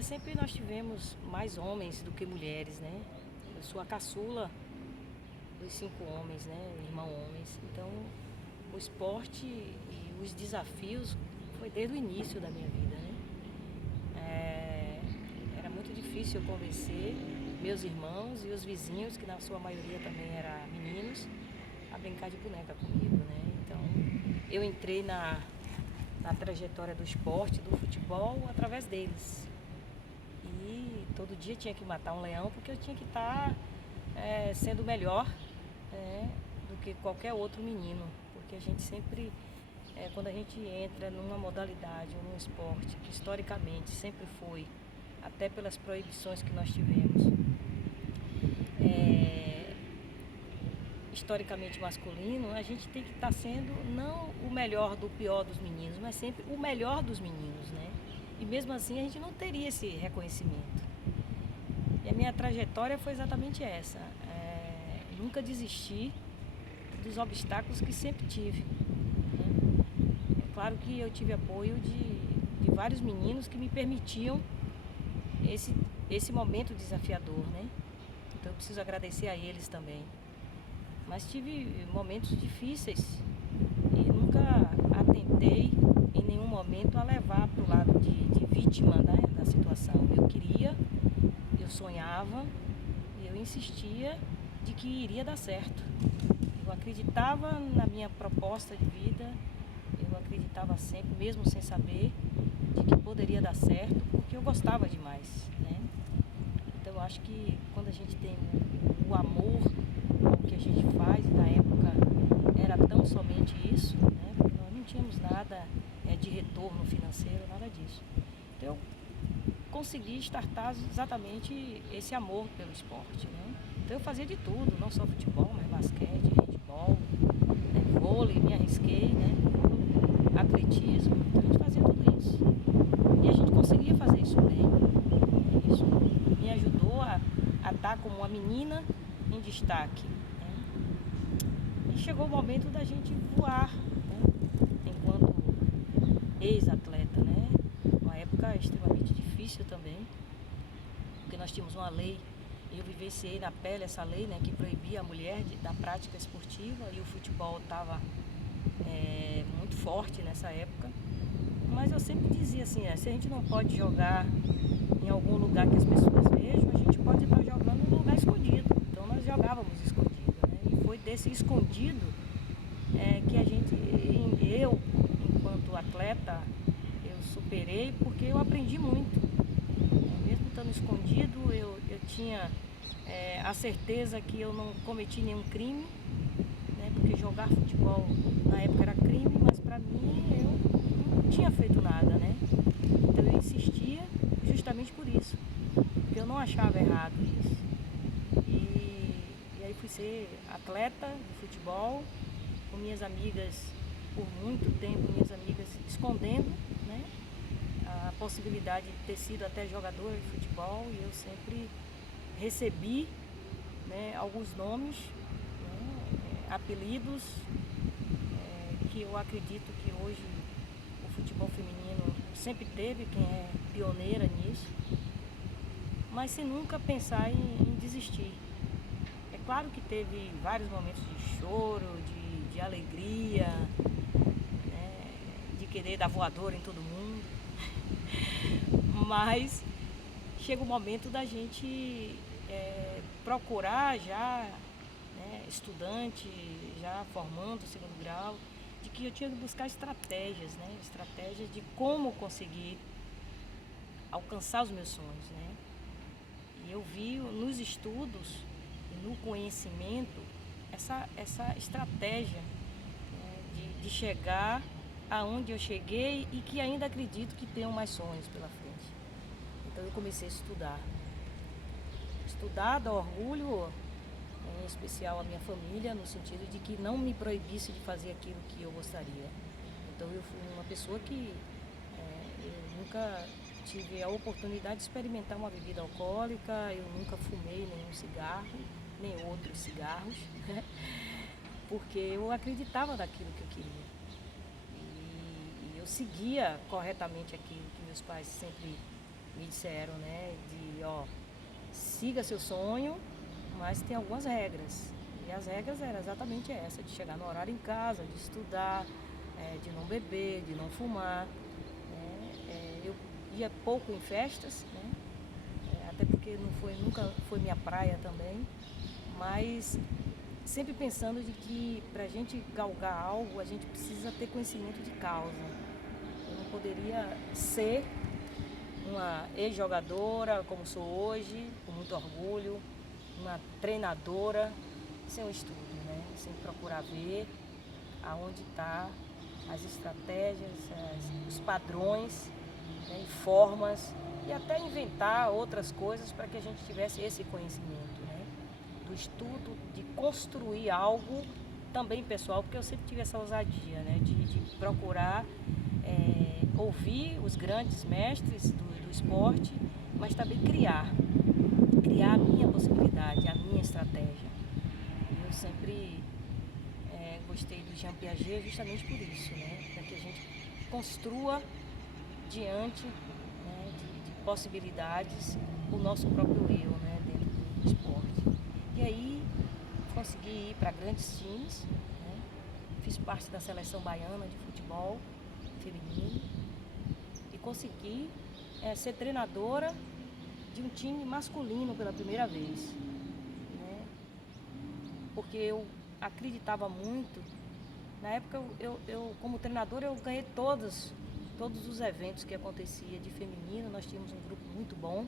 família sempre nós tivemos mais homens do que mulheres, né? Eu sou a caçula dos 5 homens, né? Irmão homens. Então, o esporte e os desafios foi desde o início da minha vida, né? Era muito difícil eu convencer meus irmãos e os vizinhos, que na sua maioria também eram meninos, a brincar de boneca comigo, né? Então, eu entrei na trajetória do esporte, do futebol, através deles. E todo dia tinha que matar um leão, porque eu tinha que estar sendo melhor do que qualquer outro menino. Porque a gente sempre, quando a gente entra numa modalidade ou num esporte que historicamente sempre foi, até pelas proibições que nós tivemos, historicamente masculino, a gente tem que estar sendo não o melhor do pior dos meninos, mas sempre o melhor dos meninos, né? E mesmo assim a gente não teria esse reconhecimento. E a minha trajetória foi exatamente essa. Nunca desisti dos obstáculos que sempre tive, né? É claro que eu tive apoio de vários meninos que me permitiam esse momento desafiador, né? Então eu preciso agradecer a eles também. Mas tive momentos difíceis e nunca atentei em nenhum momento a levar para o lado de vítima, né, da situação. Eu queria, eu sonhava e eu insistia de que iria dar certo. Eu acreditava na minha proposta de vida, eu acreditava sempre, mesmo sem saber, de que poderia dar certo, porque eu gostava demais, né? Então eu acho que quando a gente tem o amor ao que a gente faz, e na época era tão somente isso, né? Porque nós não tínhamos nada de retorno financeiro, nada disso. Então eu consegui startar exatamente esse amor pelo esporte, né? Então eu fazia de tudo, não só futebol, mas basquete, handebol, né? Vôlei, me arrisquei, né? Atletismo, então a gente fazia tudo isso. E a gente conseguia fazer isso bem. Isso me ajudou a estar como uma menina em destaque, né? E chegou o momento da gente voar, né? Enquanto ex-atleta, né? Uma época extremamente difícil também, porque nós tínhamos uma lei, e eu vivenciei na pele essa lei, né, que proibia a mulher da prática esportiva, e o futebol estava muito forte nessa época. Mas eu sempre dizia assim, se a gente não pode jogar em algum lugar que as pessoas vejam, a gente pode estar jogando em um lugar escondido. Então nós jogávamos escondido, né? E foi desse escondido que eu, enquanto atleta, eu superei, porque eu aprendi muito. Mesmo estando escondido, eu tinha a certeza que eu não cometi nenhum crime, né? Porque jogar futebol na época era crime, mas para mim eu não tinha feito nada, né? Então eu insistia justamente por isso, porque eu não achava errado isso. E aí fui ser atleta de futebol, com minhas amigas por muito tempo, minhas amigas escondendo, né, a possibilidade de ter sido até jogadora de futebol, e eu sempre recebi, né, alguns nomes, né, apelidos, que eu acredito que hoje o futebol feminino sempre teve, quem é pioneira nisso, mas sem nunca pensar em desistir. É claro que teve vários momentos de choro, de alegria, né, de querer dar voadora em todo mundo, mas chega o momento da gente procurar já, né, estudante, já formando o segundo grau, de que eu tinha que buscar estratégias, né, estratégias de como conseguir alcançar os meus sonhos, né? E eu vi nos estudos e no conhecimento essa estratégia, né, de chegar aonde eu cheguei, e que ainda acredito que tenho mais sonhos pela frente. Então eu comecei a estudar. Estudar dá orgulho, em especial a minha família, no sentido de que não me proibisse de fazer aquilo que eu gostaria. Então eu fui uma pessoa que eu nunca tive a oportunidade de experimentar uma bebida alcoólica, eu nunca fumei nenhum cigarro, nem outros cigarros, né? Porque eu acreditava naquilo que eu queria. E eu seguia corretamente aquilo que meus pais sempre me disseram, né, de, ó, siga seu sonho, mas tem algumas regras. E as regras eram exatamente essa, de chegar no horário em casa, de estudar, de não beber, de não fumar, né? Eu ia pouco em festas, né? Até porque nunca foi minha praia também, mas sempre pensando de que para a gente galgar algo, a gente precisa ter conhecimento de causa. Eu não poderia ser uma ex-jogadora, como sou hoje, com muito orgulho, uma treinadora, sem um estudo, né? Sem procurar ver aonde está as estratégias, os padrões, né? E formas, e até inventar outras coisas para que a gente tivesse esse conhecimento, né? Do estudo, de construir algo também pessoal, porque eu sempre tive essa ousadia, né? De procurar ouvir os grandes mestres do esporte, mas também criar a minha possibilidade, a minha estratégia. Eu sempre gostei do Jean Piaget justamente por isso, né? Para que a gente construa diante, né, de possibilidades o nosso próprio eu, né, dentro do esporte. E aí consegui ir para grandes times, né? Fiz parte da seleção baiana de futebol feminino e consegui ser treinadora de um time masculino pela primeira vez, né? Porque eu acreditava muito. Na época, eu como treinadora, eu ganhei todos os eventos que acontecia de feminino. Nós tínhamos um grupo muito bom,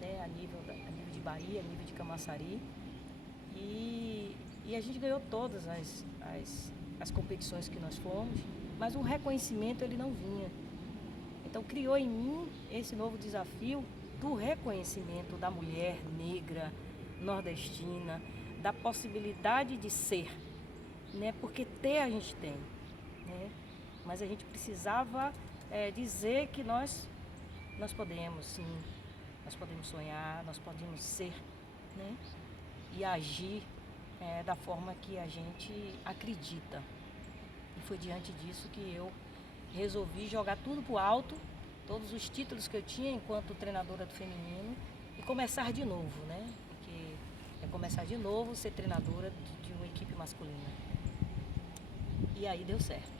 né, a nível de Bahia, a nível de Camaçari. E a gente ganhou todas as competições que nós fomos, mas o reconhecimento ele não vinha. Então criou em mim esse novo desafio do reconhecimento da mulher negra, nordestina, da possibilidade de ser, né? Porque ter a gente tem, né? Mas a gente precisava dizer que nós podemos, sim, nós podemos sonhar, nós podemos ser, né? E agir da forma que a gente acredita. E foi diante disso que eu resolvi jogar tudo pro alto, todos os títulos que eu tinha enquanto treinadora do feminino, e começar de novo, né? Porque é começar de novo, ser treinadora de uma equipe masculina. E aí deu certo.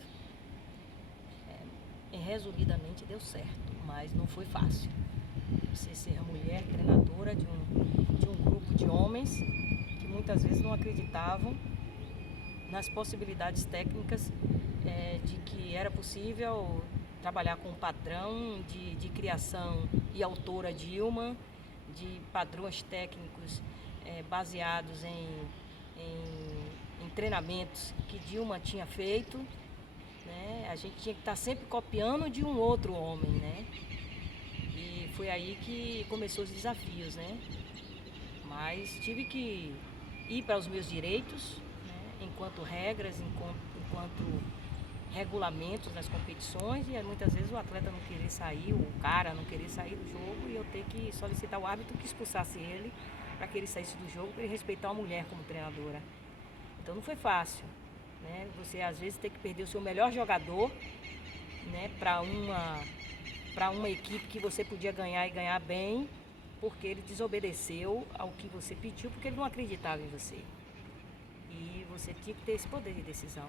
Resumidamente deu certo, mas não foi fácil. Você ser mulher treinadora de um grupo de homens que muitas vezes não acreditavam nas possibilidades técnicas de que era possível trabalhar com um padrão de criação e autora Dilma, de padrões técnicos baseados em treinamentos que Dilma tinha feito, né? A gente tinha que estar sempre copiando de um outro homem, né? E foi aí que começou os desafios, né? Mas tive que ir para os meus direitos, né? Enquanto regras, enquanto regulamentos das competições, e muitas vezes o atleta não querer sair, o cara não querer sair do jogo, e eu ter que solicitar o árbitro que expulsasse ele para que ele saísse do jogo, para ele respeitar a mulher como treinadora. Então não foi fácil, né? Você às vezes tem que perder o seu melhor jogador, né, para uma equipe que você podia ganhar e ganhar bem, porque ele desobedeceu ao que você pediu, porque ele não acreditava em você. E você tinha que ter esse poder de decisão.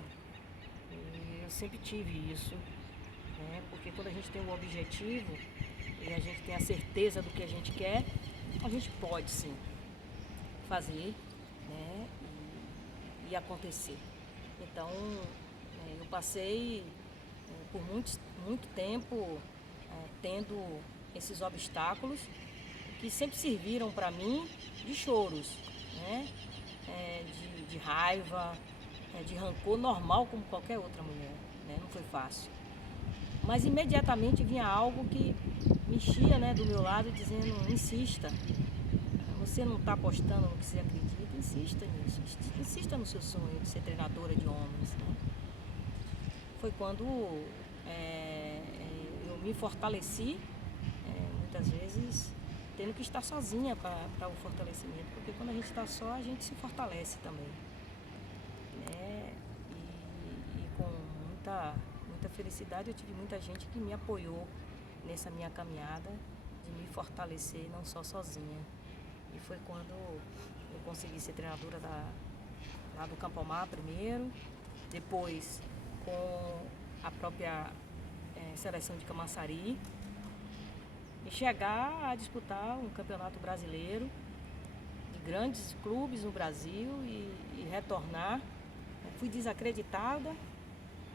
E eu sempre tive isso, né? Porque quando a gente tem um objetivo e a gente tem a certeza do que a gente quer, a gente pode sim fazer, né? E acontecer. Então, eu passei por muito tempo tendo esses obstáculos que sempre serviram para mim de choros, né? De raiva, de rancor normal como qualquer outra mulher, né? Não foi fácil. Mas imediatamente vinha algo que mexia, né, do meu lado dizendo, insista, você não está apostando no que você acredita, insista nisso, insista no seu sonho de ser treinadora de homens, né? Foi quando eu me fortaleci, muitas vezes tendo que estar sozinha para o fortalecimento, porque quando a gente está só, a gente se fortalece também, né? E com muita felicidade eu tive muita gente que me apoiou nessa minha caminhada. de me fortalecer, não só sozinha. E foi quando eu consegui ser treinadora lá do Campomar primeiro, depois com a própria seleção de Camaçari, e chegar a disputar um campeonato brasileiro de grandes clubes no Brasil e retornar. Eu fui desacreditada,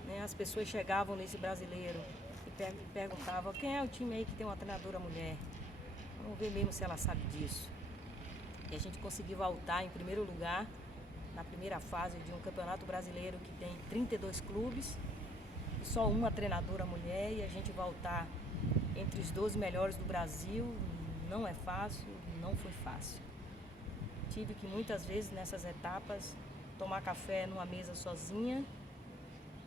né? As pessoas chegavam nesse brasileiro e perguntavam: quem é o time aí que tem uma treinadora mulher? Vamos ver mesmo se ela sabe disso. E a gente conseguiu voltar em primeiro lugar na primeira fase de um campeonato brasileiro que tem 32 clubes e só uma treinadora mulher, e a gente voltar entre os 12 melhores do Brasil não é fácil, não foi fácil. Tive que muitas vezes nessas etapas tomar café numa mesa sozinha,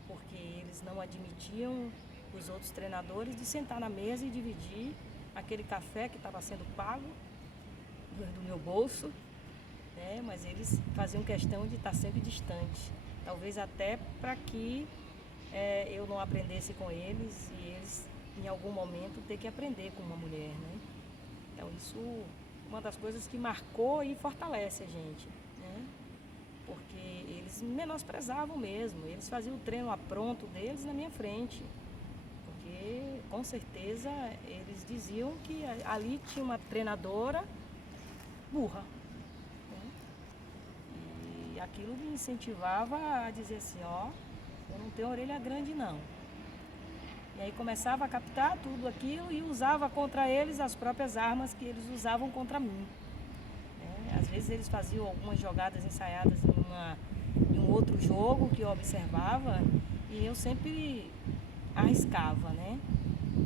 porque eles não admitiam os outros treinadores de sentar na mesa e dividir aquele café que estava sendo pago do meu bolso, né? Mas eles faziam questão de estar sempre distante, talvez até para que eu não aprendesse com eles e eles em algum momento ter que aprender com uma mulher, né? Então isso é uma das coisas que marcou e fortalece a gente, né? Porque eles menosprezavam mesmo, eles faziam o treino a pronto deles na minha frente, porque com certeza eles diziam que ali tinha uma treinadora burra, né? E aquilo me incentivava a dizer assim: ó, eu não tenho orelha grande não. E aí começava a captar tudo aquilo e usava contra eles as próprias armas que eles usavam contra mim, né? Às vezes eles faziam algumas jogadas ensaiadas em um outro jogo que eu observava e eu sempre arriscava, né?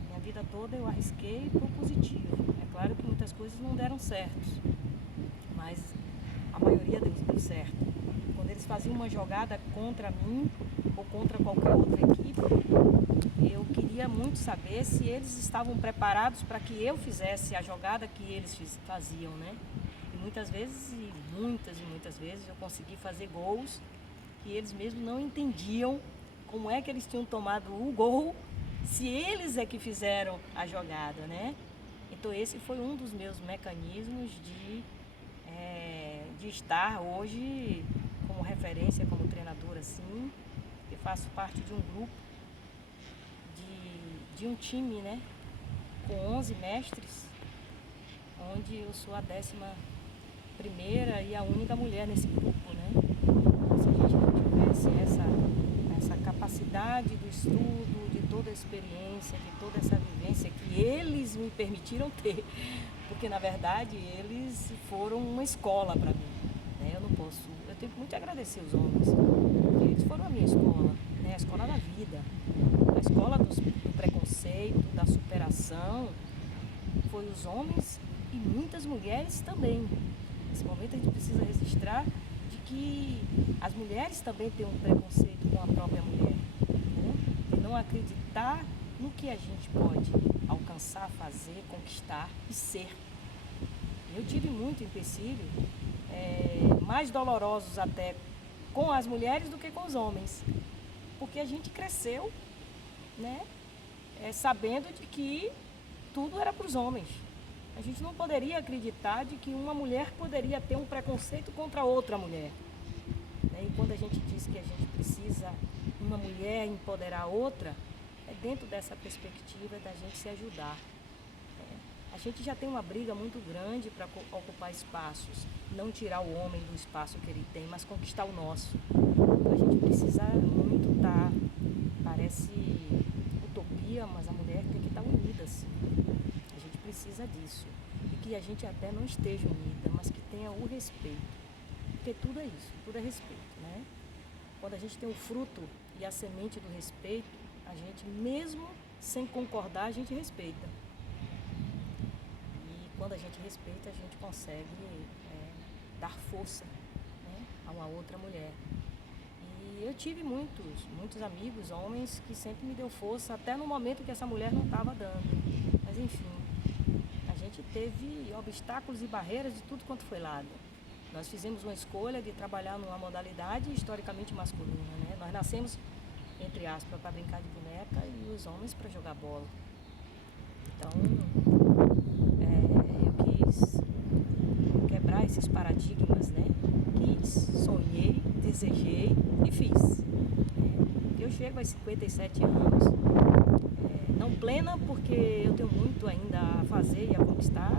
Minha vida toda eu arrisquei pro positivo. É claro que muitas coisas não deram certo, mas a maioria deu certo. Quando eles faziam uma jogada contra mim ou contra qualquer outra equipe, eu queria muito saber se eles estavam preparados para que eu fizesse a jogada que eles faziam, né? E muitas vezes eu consegui fazer gols que eles mesmos não entendiam como é que eles tinham tomado o gol, se eles é que fizeram a jogada, né? Então esse foi um dos meus mecanismos de estar hoje como referência, como treinadora, assim. Eu faço parte de um grupo, de um time, né? Com 11 mestres, onde eu sou a 11ª e a única mulher nesse grupo, né? Então, se a gente não tivesse essa capacidade do estudo, de toda a experiência, de toda essa vivência que eles me permitiram ter, porque na verdade eles foram uma escola para mim, né? Eu tenho muito a agradecer os homens, porque eles foram a minha escola, né? A escola da vida, a escola do preconceito, da superação, foi os homens e muitas mulheres também. Nesse momento a gente precisa registrar de que as mulheres também têm um preconceito com a própria mulher, né? De não acreditar no que a gente pode alcançar, fazer, conquistar e ser. Eu tive muito empecilho, mais dolorosos até com as mulheres do que com os homens, porque a gente cresceu, né, sabendo de que tudo era para os homens. A gente não poderia acreditar de que uma mulher poderia ter um preconceito contra outra mulher, né? E quando a gente diz que a gente precisa uma mulher empoderar a outra, é dentro dessa perspectiva da gente se ajudar. A gente já tem uma briga muito grande para ocupar espaços, não tirar o homem do espaço que ele tem, mas conquistar o nosso. Então a gente precisa muito estar, parece utopia, mas a mulher tem que estar unida, assim. A gente precisa disso. E que a gente até não esteja unida, mas que tenha o respeito. Porque tudo é isso, tudo é respeito, né? Quando a gente tem o fruto e a semente do respeito, a gente, mesmo sem concordar, a gente respeita. Quando a gente respeita, a gente consegue dar força, né, a uma outra mulher. E eu tive muitos amigos, homens, que sempre me deu força, até no momento que essa mulher não estava dando. Mas enfim, a gente teve obstáculos e barreiras de tudo quanto foi lado. Nós fizemos uma escolha de trabalhar numa modalidade historicamente masculina, né? Nós nascemos, entre aspas, para brincar de boneca e os homens para jogar bola. Então, paradigmas, né? Quis, sonhei, desejei e fiz. Eu chego aos 57 anos, não plena porque eu tenho muito ainda a fazer e a conquistar,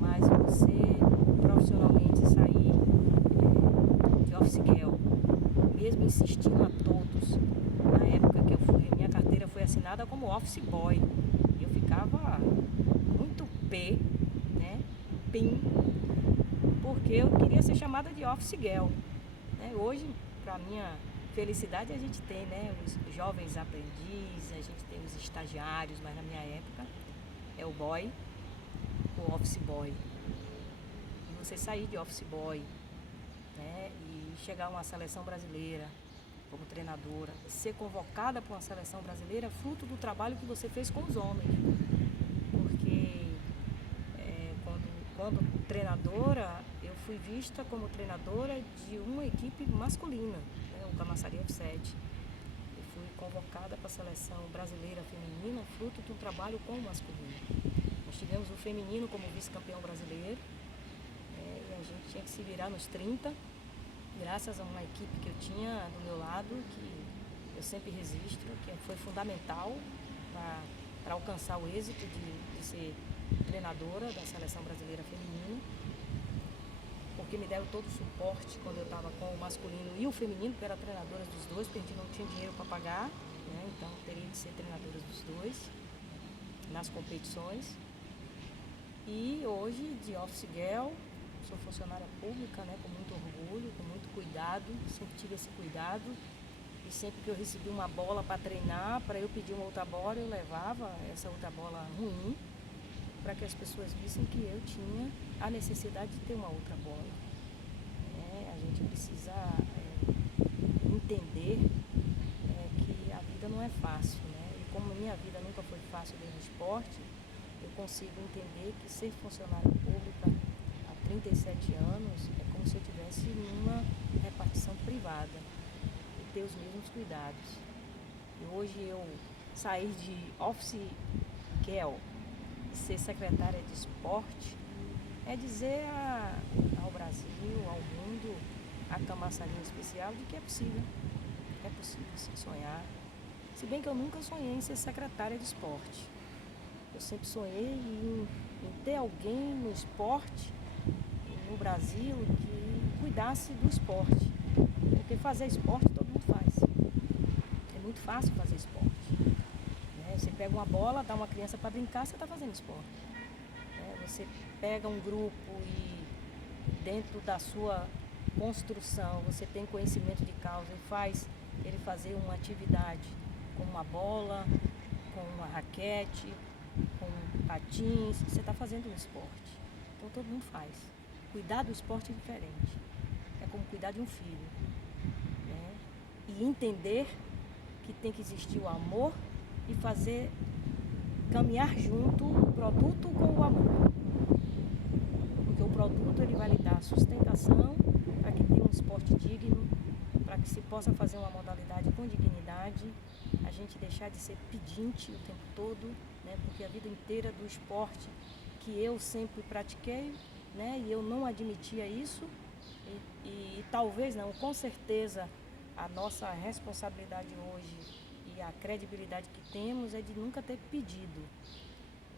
mas você profissionalmente sair de office girl, mesmo insistindo a todos, na época que eu fui, minha carteira foi assinada como office boy, eu ficava muito né, PIN, porque eu queria ser chamada de office girl, né? Hoje, para minha felicidade, a gente tem, né, os jovens aprendizes, a gente tem os estagiários, mas na minha época é o boy, o office boy. E você sair de office boy, né, e chegar a uma seleção brasileira como treinadora, ser convocada para uma seleção brasileira, fruto do trabalho que você fez com os homens. Porque quando treinadora, eu fui vista como treinadora de uma equipe masculina, né, o Camaçari F7. Eu fui convocada para a seleção brasileira feminina, fruto de um trabalho com o masculino. Nós tivemos o feminino como vice-campeão brasileiro, e a gente tinha que se virar nos 30, graças a uma equipe que eu tinha do meu lado, que eu sempre registro, que foi fundamental para alcançar o êxito de ser treinadora da seleção brasileira feminina, porque me deram todo o suporte quando eu estava com o masculino e o feminino, que eu era treinadora dos dois, porque a gente não tinha dinheiro para pagar, né? Então teria de ser treinadora dos dois nas competições. E hoje, de office girl, sou funcionária pública, né, com muito orgulho, com muito cuidado, sempre tive esse cuidado. E sempre que eu recebi uma bola para treinar, para eu pedir uma outra bola, eu levava essa outra bola ruim, para que as pessoas vissem que eu tinha a necessidade de ter uma outra bola. A gente precisa entender que a vida não é fácil, né? E como minha vida nunca foi fácil dentro do esporte, eu consigo entender que ser funcionária pública há 37 anos é como se eu estivesse numa repartição privada e ter os mesmos cuidados. E hoje eu sair de office girl e ser secretária de esporte é dizer ao Brasil, ao mundo, a Camaçari em especial, de que é possível se sonhar. Se bem que eu nunca sonhei em ser secretária de esporte. Eu sempre sonhei em ter alguém no esporte, no Brasil, que cuidasse do esporte. Porque fazer esporte todo mundo faz. É muito fácil fazer esporte. Você pega uma bola, dá uma criança para brincar, você está fazendo esporte. Você pega um grupo e dentro da sua construção você tem conhecimento de causa e faz ele fazer uma atividade com uma bola, com uma raquete, com patins, você está fazendo um esporte. Então todo mundo faz. Cuidar do esporte é diferente. É como cuidar de um filho. Né? E entender que tem que existir o amor e fazer caminhar junto o produto com o amor. Porque o produto ele vai lhe dar sustentação para que tenha um esporte digno, para que se possa fazer uma modalidade com dignidade, a gente deixar de ser pedinte o tempo todo, né? Porque a vida inteira do esporte que eu sempre pratiquei, né? E eu não admitia isso e talvez não, com certeza a nossa responsabilidade hoje e a credibilidade que temos é de nunca ter pedido.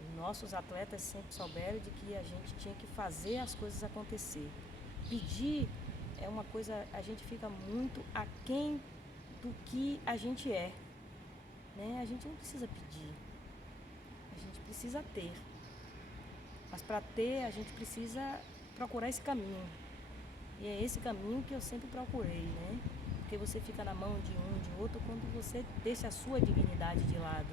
Os nossos atletas sempre souberam de que a gente tinha que fazer as coisas acontecer. Pedir é uma coisa, a gente fica muito aquém do que a gente é. Né? A gente não precisa pedir, a gente precisa ter. Mas para ter, a gente precisa procurar esse caminho. E é esse caminho que eu sempre procurei, né? Porque você fica na mão de um, de outro, quando você deixa a sua dignidade de lado.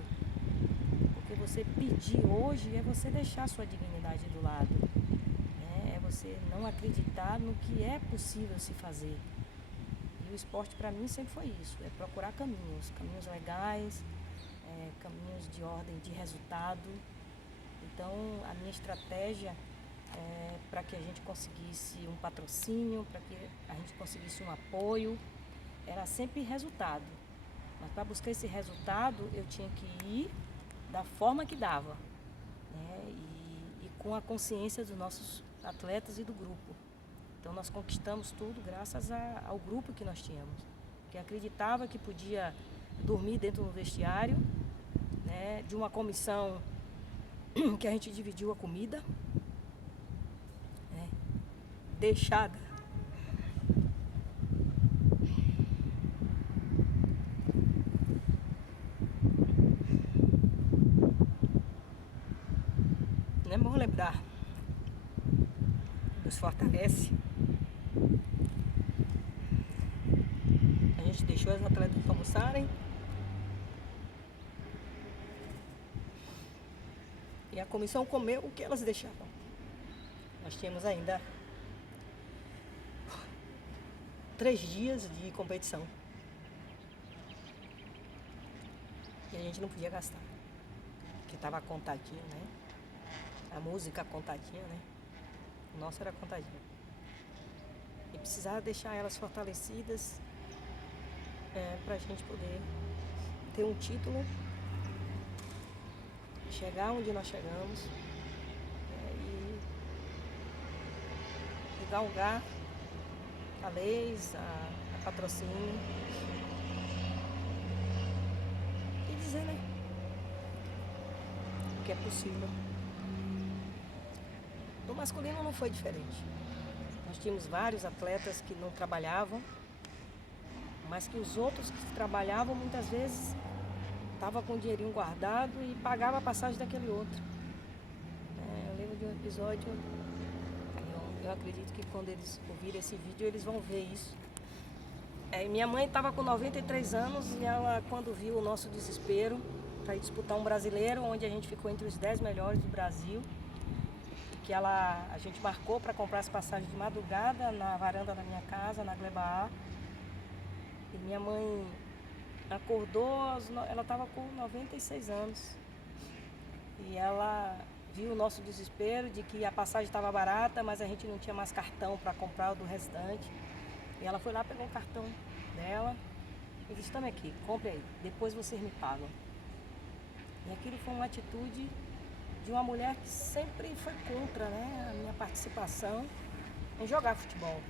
Porque você pedir hoje é você deixar a sua dignidade do lado. Né? É você não acreditar no que é possível se fazer. E o esporte para mim sempre foi isso, é procurar caminhos legais, caminhos de ordem de resultado. Então a minha estratégia para que a gente conseguisse um patrocínio, para que a gente conseguisse um apoio, era sempre resultado. Mas para buscar esse resultado eu tinha que ir da forma que dava, né? E com a consciência dos nossos atletas e do grupo. Então nós conquistamos tudo graças ao grupo que nós tínhamos, que acreditava que podia dormir dentro do vestiário, né, de uma comissão que a gente dividiu a comida, né, deixada. Não é bom lembrar, nos fortalece. A gente deixou as atletas almoçarem e a comissão comeu o que elas deixaram. Nós tínhamos ainda 3 dias de competição e a gente não podia gastar, porque estava contadinho, né? A música contadinha, né? O nosso era contadinho. E precisava deixar elas fortalecidas para a gente poder ter um título, chegar onde nós chegamos, e galgar a leis, a patrocínio e dizer, né, que é possível. No masculino não foi diferente. Nós tínhamos vários atletas que não trabalhavam, mas que os outros que trabalhavam muitas vezes estavam com o dinheirinho guardado e pagava a passagem daquele outro. Eu lembro de um episódio, eu acredito que quando eles ouvirem esse vídeo eles vão ver isso. Minha mãe estava com 93 anos e ela, quando viu o nosso desespero para ir disputar um brasileiro, onde a gente ficou entre os 10 melhores do Brasil, que a gente marcou para comprar as passagens de madrugada na varanda da minha casa, na Gleba A. E minha mãe acordou, ela estava com 96 anos. E ela viu o nosso desespero de que a passagem estava barata, mas a gente não tinha mais cartão para comprar o do restante. E ela foi lá, pegou o cartão dela e disse: tome aqui, compre aí, depois vocês me pagam. E aquilo foi uma atitude de uma mulher que sempre foi contra, né, a minha participação em jogar futebol.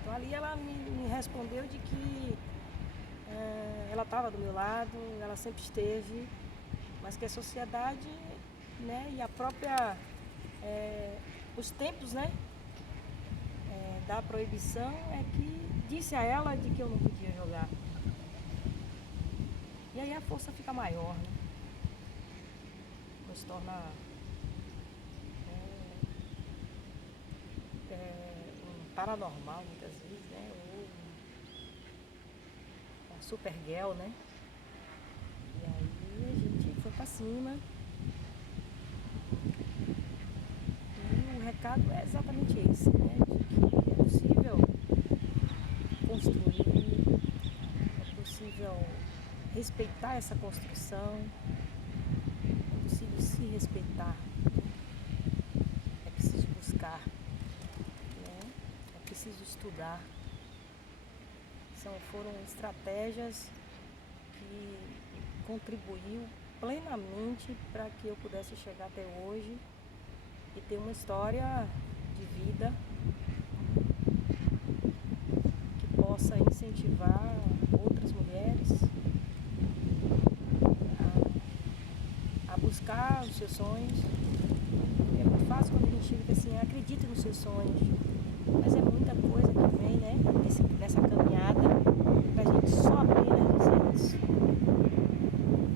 Então ali ela me respondeu de que ela estava do meu lado, ela sempre esteve, mas que a sociedade, né, e a própria, os tempos, né, da proibição é que disse a ela de que eu não podia jogar. E aí a força fica maior, né? Nos torna um paranormal muitas vezes, né? Ou uma super girl, né? E aí a gente foi pra cima. E o recado é exatamente esse, né? De que é possível construir, é possível respeitar essa construção, é possível se respeitar, é preciso buscar, né? É preciso estudar. Foram estratégias que contribuiu plenamente para que eu pudesse chegar até hoje e ter uma história de vida que possa incentivar outras mulheres a buscar os seus sonhos. É muito fácil quando a gente diz assim: acredite nos seus sonhos, mas é muita coisa que vem, né, nessa caminhada pra gente só apenas dizer isso.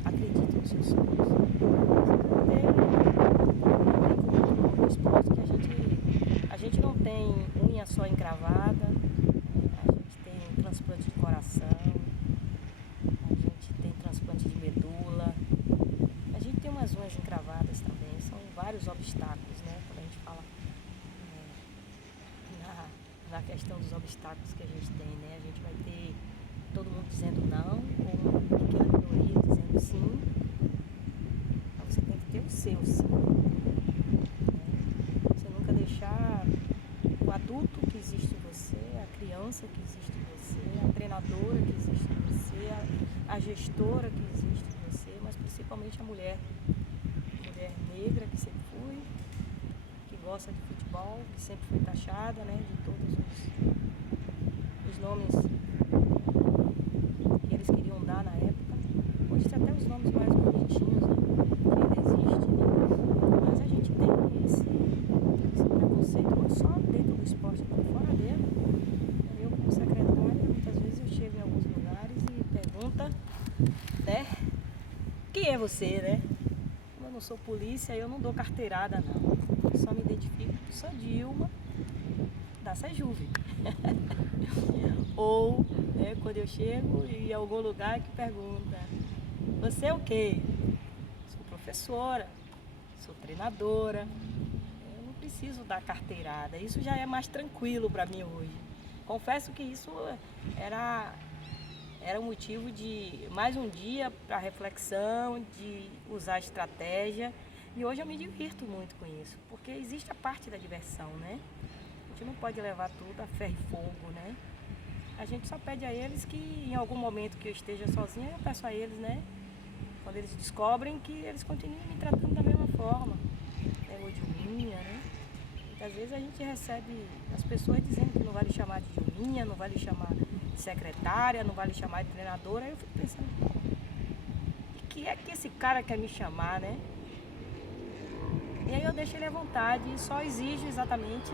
Acredite nos seus sonhos. No esporte que a gente não tem unha só encravada, a gente tem transplante de coração, a gente tem transplante de medula, a gente tem umas unhas encravadas também. São vários obstáculos, né, quando a gente fala na questão dos obstáculos que a gente tem, né? A gente vai ter todo mundo dizendo não, ou uma pequena minoria dizendo sim. Então você tem que ter o seu sim, né? Você nunca deixar o adulto que existe em você, a criança que existe em você, a treinadora que existe em você, a gestora que existe em você, mas principalmente a mulher negra que sempre fui, que gosta de futebol, futebol, que sempre foi taxada, né, de todos os nomes que eles queriam dar na época. Hoje tem até os nomes mais bonitinhos, né, que ainda existe, né? Mas a gente tem esse preconceito não só dentro do esporte, como fora dele. Eu, como secretária, muitas vezes eu chego em alguns lugares e pergunta, né, quem é você, né? Como eu não sou polícia, eu não dou carteirada, não. Eu só me identifico, sou Dilma, da Sejuve. Ou, né, quando eu chego em algum lugar que pergunta, você é o quê? Sou professora, sou treinadora. Eu não preciso dar carteirada, isso já é mais tranquilo para mim hoje. Confesso que isso era um motivo de mais um dia para reflexão, de usar estratégia. E hoje eu me divirto muito com isso, porque existe a parte da diversão, né? A gente não pode levar tudo a ferro e fogo, né? A gente só pede a eles que em algum momento que eu esteja sozinha, eu peço a eles, né? Quando eles descobrem, que eles continuem me tratando da mesma forma. É o Dilminha, né? Muitas vezes a gente recebe as pessoas dizendo que não vai lhe chamar de Dilminha, não vai lhe chamar de secretária, não vai lhe chamar de treinadora. Aí eu fico pensando, o que é que esse cara quer me chamar, né? E aí eu deixo ele à vontade e só exijo exatamente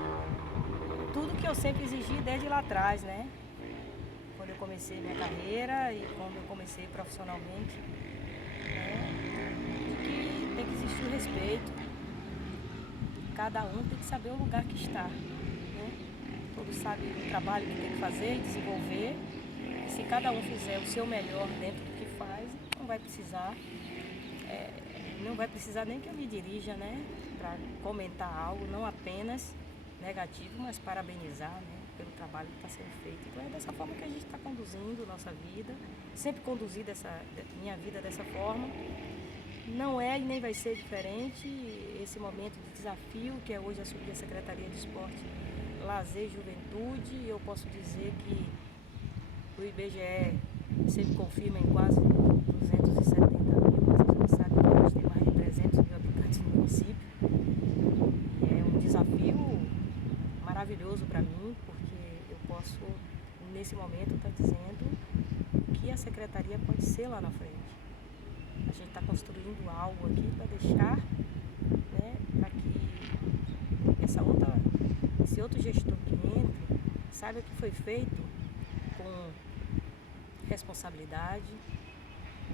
tudo que eu sempre exigi desde lá atrás, né? Quando eu comecei minha carreira e quando eu comecei profissionalmente, né? De que tem que existir o respeito. Cada um tem que saber o lugar que está, né? Todos sabem o trabalho que tem que fazer e desenvolver. E se cada um fizer o seu melhor dentro do que faz, não vai precisar nem que eu me dirija, né, para comentar algo, não apenas negativo, mas parabenizar, né, pelo trabalho que está sendo feito. Então é dessa forma que a gente está conduzindo nossa vida, sempre conduzi minha vida dessa forma. Não é e nem vai ser diferente esse momento de desafio que é hoje assumir a Secretaria de Esporte, Lazer e Juventude. Eu posso dizer que o IBGE sempre confirma em quase 270 mil, mas a gente sabe que a gente tem mais de 300 mil habitantes no município. E é um desafio maravilhoso para mim, porque eu posso, nesse momento, estar dizendo que a Secretaria pode ser lá na frente. A gente está construindo algo aqui para deixar, né, para que esse outro gestor que entre saiba que foi feito com responsabilidade,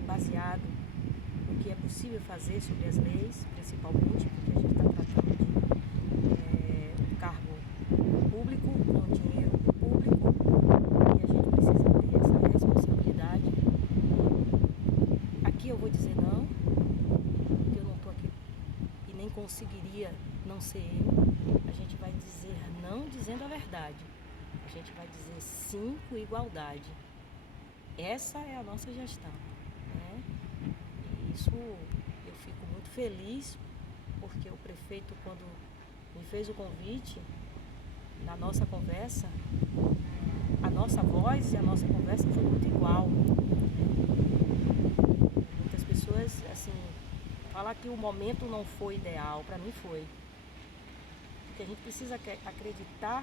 baseado no que é possível fazer sobre as leis, principalmente porque a gente está tratando de um cargo público, com dinheiro público, e a gente precisa ter essa responsabilidade. Aqui eu vou dizer não, porque eu não estou aqui e nem conseguiria não ser eu. A gente vai dizer não dizendo a verdade. A gente vai dizer sim com igualdade. Essa é a nossa gestão, né? E isso eu fico muito feliz, porque o prefeito, quando me fez o convite, na nossa conversa, a nossa voz e a nossa conversa foi muito igual. Muitas pessoas, assim, falar que o momento não foi ideal, para mim foi. Porque a gente precisa acreditar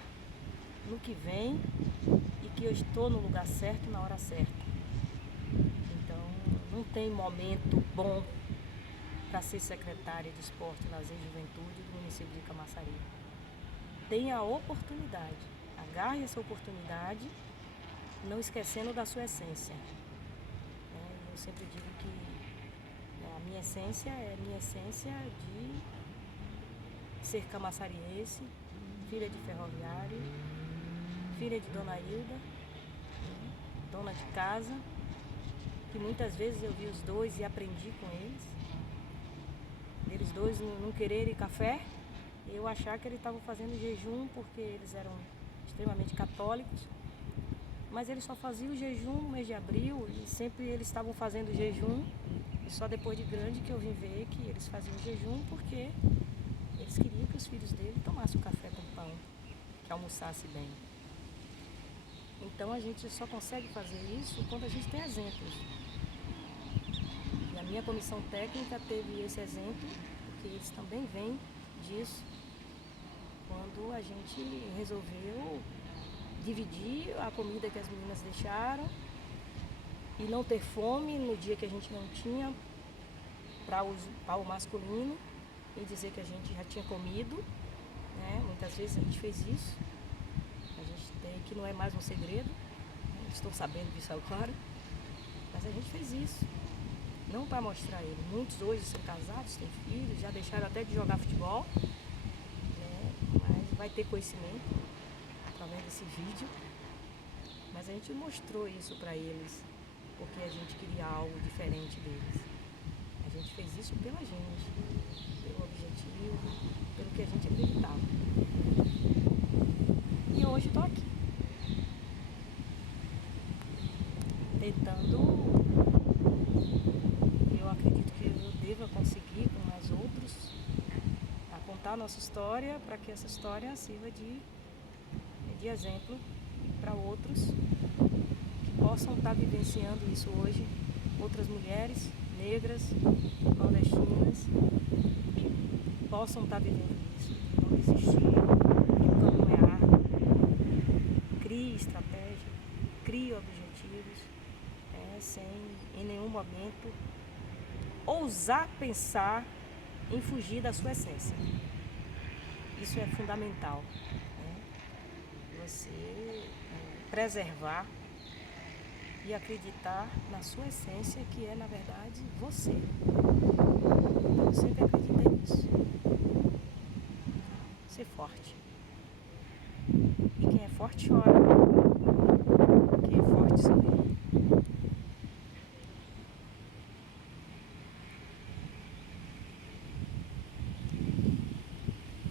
no que vem e que eu estou no lugar certo na hora certa. Então, não tem momento bom para ser secretária de Esporte, Lazer e Juventude do município de Camaçari. Tenha a oportunidade, agarre essa oportunidade, não esquecendo da sua essência. Eu sempre digo que a minha essência é a minha essência de ser camaçariense, filha de ferroviário, filha de Dona Hilda, dona de casa, que muitas vezes eu vi os dois e aprendi com eles. Eles dois não quererem café, eu achar que eles estavam fazendo jejum porque eles eram extremamente católicos, mas eles só faziam jejum no mês de abril e sempre eles estavam fazendo jejum, e só depois de grande que eu vim ver que eles faziam jejum porque eles queriam que os filhos dele tomassem o café com pão, que almoçasse bem. Então a gente só consegue fazer isso quando a gente tem exemplos. E a minha comissão técnica teve esse exemplo, porque eles também vêm disso. quando a gente resolveu dividir a comida que as meninas deixaram e não ter fome no dia que a gente não tinha para o masculino e dizer que a gente já tinha comido, né? Muitas vezes a gente fez isso. A gente tem que não é mais um segredo, estou sabendo disso agora, mas a gente fez isso. Não para mostrar ele. Muitos hoje são casados, têm filhos, já deixaram até de jogar futebol, né? Mas vai ter conhecimento através desse vídeo. Mas a gente mostrou isso para eles, porque a gente queria algo diferente deles. A gente fez isso pela gente, pelo objetivo, pelo que a gente acreditava. E hoje estou aqui, tentando. Eu acredito que eu deva conseguir com mais outros a contar a nossa história, para que essa história sirva de exemplo para outros que possam estar vivenciando isso hoje, outras mulheres negras, nordestinas, que possam estar vivendo isso, não desistir, que o caminho é árduo, crie estratégia, crie objetivos, sem em nenhum momento ousar pensar em fugir da sua essência. Isso é fundamental, né? Você preservar e acreditar na sua essência, que é, na verdade, você. Então, eu sempre acreditei nisso. Ser forte. E quem é forte chora. Quem é forte sorri.